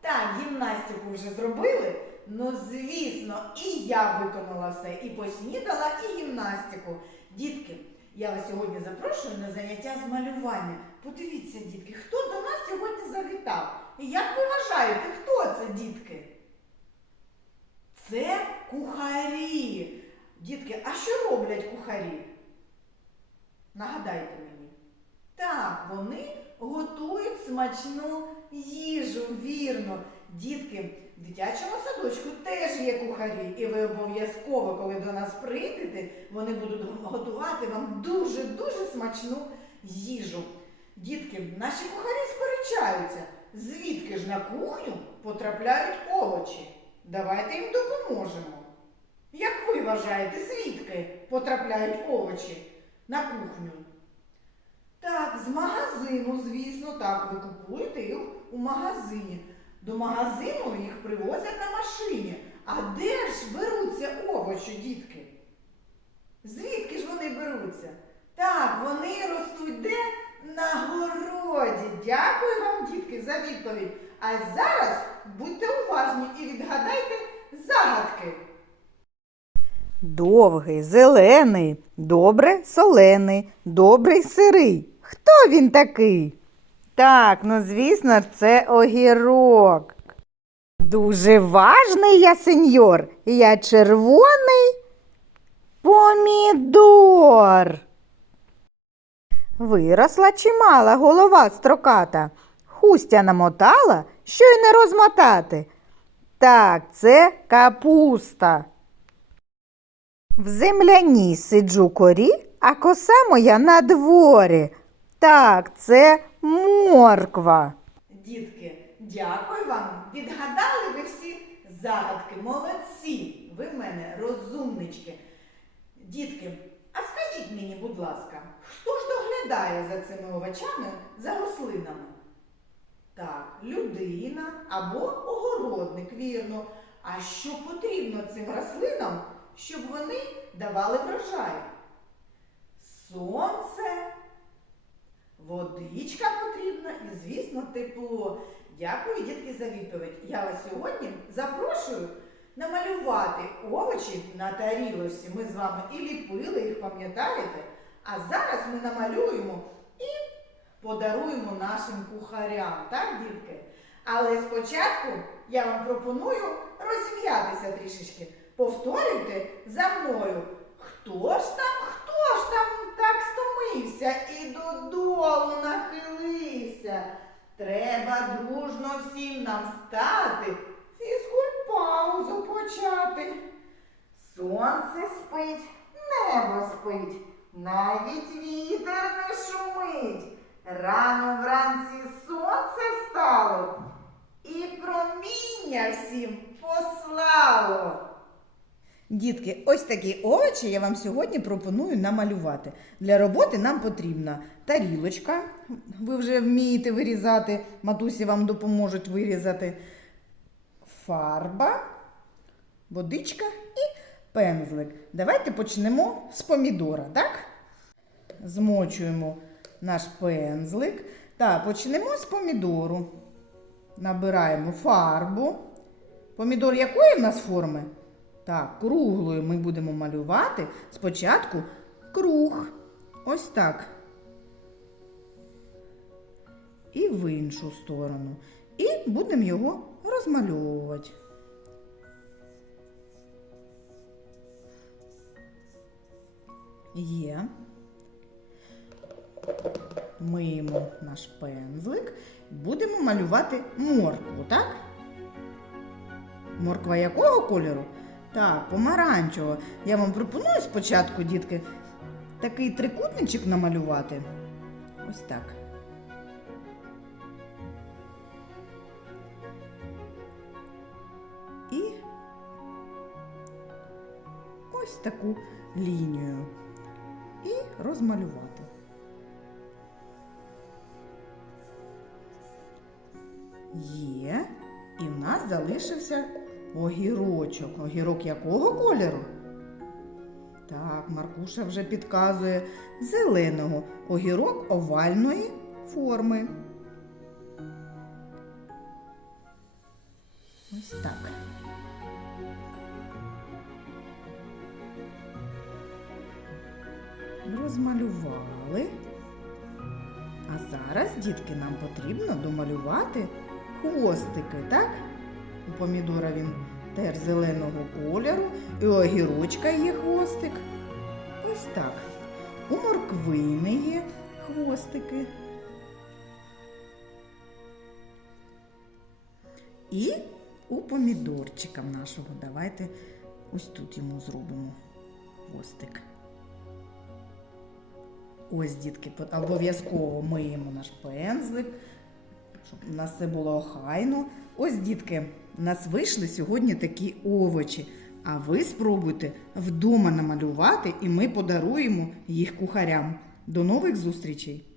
Так, гімнастику вже зробили. Ну, звісно, і я виконала все, і поснідала, і гімнастику. Дітки, я вас сьогодні запрошую на заняття з малювання. Подивіться, дітки, хто до нас сьогодні завітав? І як ви вважаєте, хто це, дітки? Це кухарі. Дітки, а що роблять кухарі? Нагадайте мені. Так, вони готують смачну їжу, вірно. Дітки, в дитячому садочку теж є кухарі, і ви обов'язково, коли до нас прийдете, вони будуть готувати вам дуже-дуже смачну їжу. Дітки, наші кухарі сперечаються, звідки ж на кухню потрапляють овочі. Давайте їм допоможемо. Як ви вважаєте, звідки потрапляють овочі на кухню? Так, з магазину, звісно, так, ви купуєте їх у магазині. До магазину їх привозять на машині. А де ж беруться овочі, дітки? Звідки ж вони беруться? Так, вони ростуть де? На городі. Дякую вам, дітки, за відповідь. А зараз будьте уважні і відгадайте загадки. Довгий, зелений, добре солений, добрий сирий. Хто він такий? Так, ну звісно, це огірок. Дуже важний я сеньор. Я червоний помідор. Виросла чимала голова строката. Хустя намотала, що й не розмотати. Так, це капуста. В земляній сиджу корі, а коса моя на дворі. Так, це морква. Дітки, дякую вам. Відгадали ви всі загадки. Молодці! Ви в мене розумнички. Дітки, а скажіть мені, будь ласка, хто ж доглядає за цими овочами, за рослинами? Так, людина або огородник, вірно. А що потрібно цим рослинам, щоб вони давали врожай? Сонце, Водичка потрібна і, звісно, тепло. Дякую, дітки, за відповідь. Я вас сьогодні запрошую намалювати овочі на тарілочці. Ми з вами і ліпили їх, пам'ятаєте? А зараз ми намалюємо і подаруємо нашим кухарям, так, дітки? Але спочатку я вам пропоную розім'ятися трішечки. Повторюйте за мною. Хто ж там, хто ж там так стомився Треба дружно всім нам стати, фізкульт-паузу почати. Сонце спить, небо спить, навіть вітер не шумить. Рано вранці сонце встало і проміння всім послало. Дітки, ось такі овочі я вам сьогодні пропоную намалювати. Для роботи нам потрібна тарілочка. Ви вже вмієте вирізати, матусі вам допоможуть вирізати. Фарба, водичка і пензлик. Давайте почнемо з помідора, так? Змочуємо наш пензлик. Так, почнемо з помідору. Набираємо фарбу. Помідор якої в нас форми? Так, круглою ми будемо малювати спочатку круг. Ось так. І в іншу сторону. І будемо його розмальовувати. Є. Миємо наш пензлик. Будемо малювати моркву, так? Морква якого кольору? Так, помаранчево. Я вам пропоную спочатку, дітки, такий трикутничок намалювати. Ось так. І ось таку лінію. І розмалювати. Є. І в нас залишився огірочок. Огірок якого кольору? Так, Маркуша вже підказує зеленого. Огірок овальної форми. Ось так. Розмалювали. А зараз, дітки, нам потрібно домалювати хвостики, так? У помідора він теж зеленого кольору, і огірочка є хвостик. Ось так. У морквини є хвостики. І у помідорчика нашого. Давайте ось тут йому зробимо хвостик. Ось, дітки, обов'язково миємо наш пензлик, щоб у нас все було охайно. Ось, дітки, у нас вийшли сьогодні такі овочі. А ви спробуйте вдома намалювати, і ми подаруємо їх кухарям. До нових зустрічей!